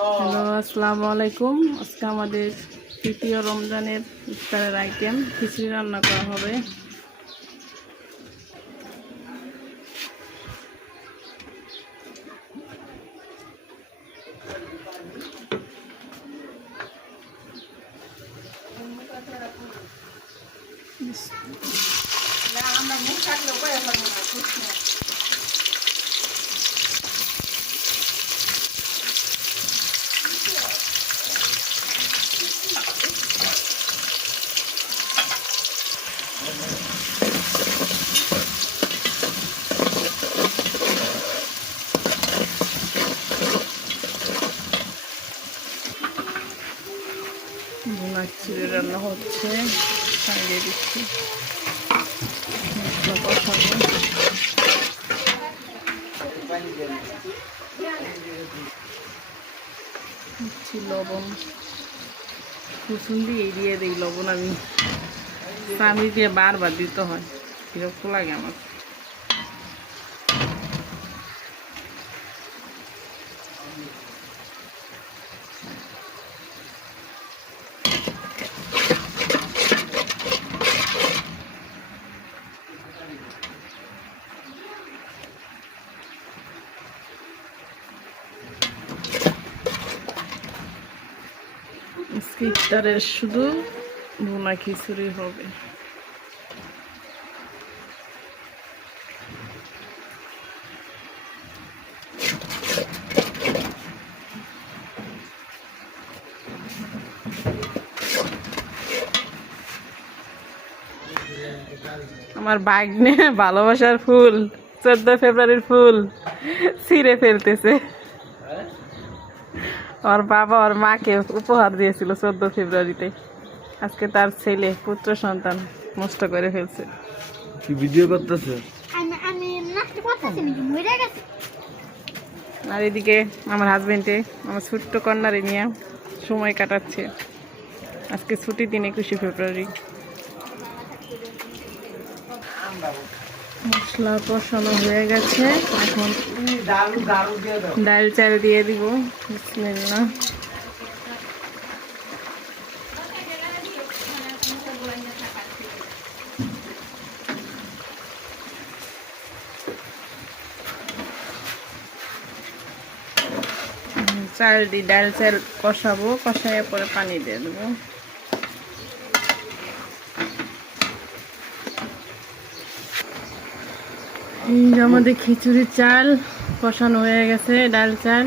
Hello, আসসালামু আলাইকুম। আজকে আমাদের তৃতীয় রমজানের ইফতারের আইটেম খিচুড়ি রান্না করা হবে। ভুনা খিচুড়ি রান্না হচ্ছে, সাইডে দিচ্ছি মশলা কষানো। দিচ্ছি লবণ, কুসুম দিয়ে দিই লবণ। আমি চামি দিয়ে বারবার দিতে হয়, বিরক্ত লাগে আমার। ইফতারের শুধু ভুনা খিচুড়ি হবে। আমার ভাগ্নে ভালোবাসার ফুল, 14 ফেব্রুয়ারির ফুল ছিঁড়ে ফেলতেছে। ওর বাবা ওর মাকে উপহার দিয়েছিল 14 ফেব্রুয়ারিতে। আজকে তার ছেলে, পুত্র সন্তান নষ্ট করে ফেলছে। কি ভিডিও করতেছে? আর এদিকে আমার হাজবেন্ডে আমার ছোট্ট কন্যারে নিয়ে সময় কাটাচ্ছে। আজকে ছুটির দিন 21 ফেব্রুয়ারি। মশলা কষানো হয়ে গেছে, এখন ডাল চাল দিয়ে দিব। বিসমিল্লাহ। চাল দিয়ে ডাল চাল কষাবো, কষাইয়া পরে পানি দিয়ে দেবো। আমাদের খিচুড়ির চাল কষানো হয়ে গেছে, ডাল চাল।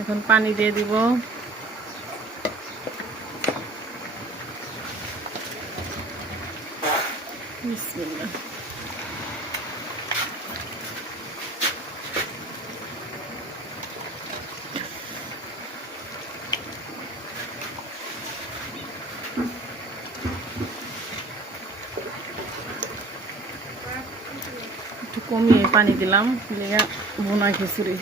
এখন পানি দিয়ে দিব। বিসমিল্লাহ। একটু কমিয়ে পানি দিলাম, ভুনা খিচুড়ি।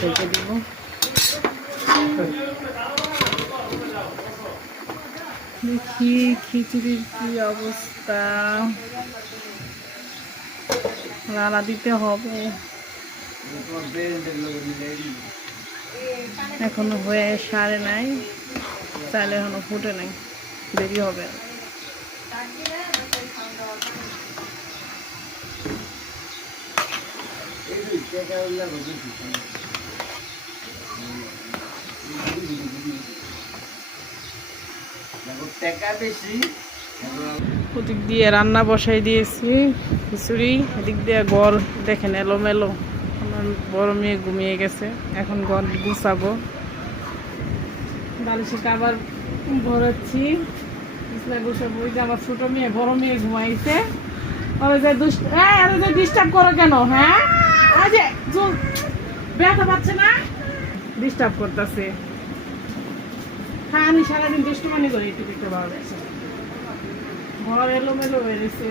থেকে দিব। দেখি খিচুড়ির কি অবস্থা। রান্না দিতে হবে, এখনো হয়ে সারে নাই, চাইলে এখনো ফুটে নাই, দেরি হবে। ওদিক দিয়ে রান্না বসাই দিয়েছি খিচুড়ি, এদিক দিয়ে ঘর দেখেন এলোমেলো। আমার বড় মেয়ে ঘুমিয়ে গেছে, এখন ঘর গুছাবো। বালিশে কাবার ভরাচ্ছি, বিছনায় গুছাবো। ওই যে আমার ছোট মেয়ে, বড় মেয়ে ঘুমাইছে। ডিস্টার্ব করো কেন? হ্যাঁ, ওই যে ব্যথা পাচ্ছে না, ডিস্টার্ব করতেছে। হ্যাঁ, আমি সারাদিন দুষ্টুমানি করি, একটু দেখতে ভালো লাগছে। ঘর এলোমেলো হয়ে গেছে,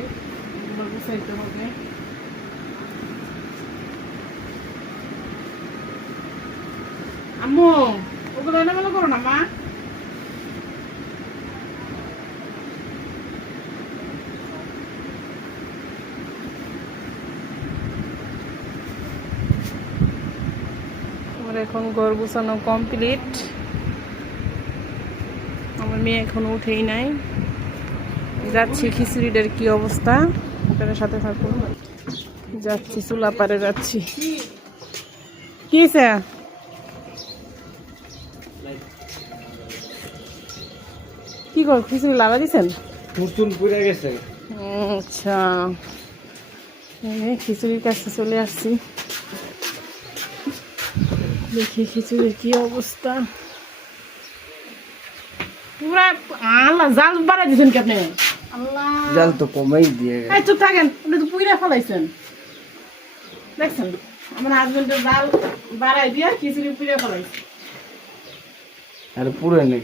এগুলো গুছাইতে হবে। আম্মু, ওগুলো এলোমেলো করো না মা। আমার এখন ঘর গুছানো কমপ্লিট। আমার মেয়ে এখনো উঠেই নাই। যাচ্ছি খিচুড়িটার কি অবস্থা, আপনাদের সাথে থাকুন। যাচ্ছি চুলা পারে যাচ্ছি। কি স্যার কি কর খিচুড়ি লাগা দিছেন? নতুন পুড়ে গেছে। আচ্ছা, খিচুড়ির কাছে চলে আসছি। দেখি খিচুড়ির কি অবস্থা। পুরা আল্লাহ জাল বাড়াই দিয়েছেন কি আপনি? আল্লাহ জাল তো কমাই দিয়ে এই চুপ থাকেন, আপনি তো পুইরা ফেলাইছেন। দেখছেন আমার হাজবেন্ডের জাল বাড়াই দিয়া খিচুড়ি পুইরা ফেলাইছে। আর পুরে নেই,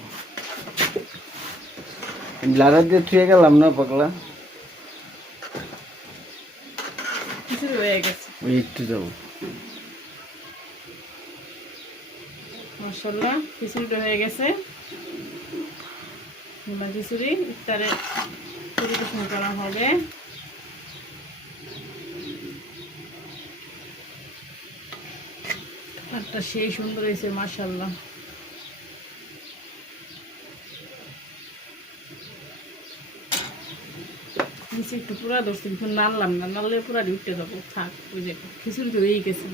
লাড়া দিয়ে থুয়ে গেলাম না পাগলা। খিচুড়ি হয়ে গেছে, ওই একটু যাবো। মাশাআল্লাহ খিচুড়িটা হয়ে গেছে। খিচুড়ি ইফতারে পরিবেশন করা হবে। একটা সেই সুন্দর হয়েছে মাশাআল্লাহ। নিচে একটু পুরা ধরছে, কিন্তু নাড়লাম না, নাড়লে পুরা উঠতে যাবো। থাক, ওই যে খিচুড়ি তো হয়েই গেছে।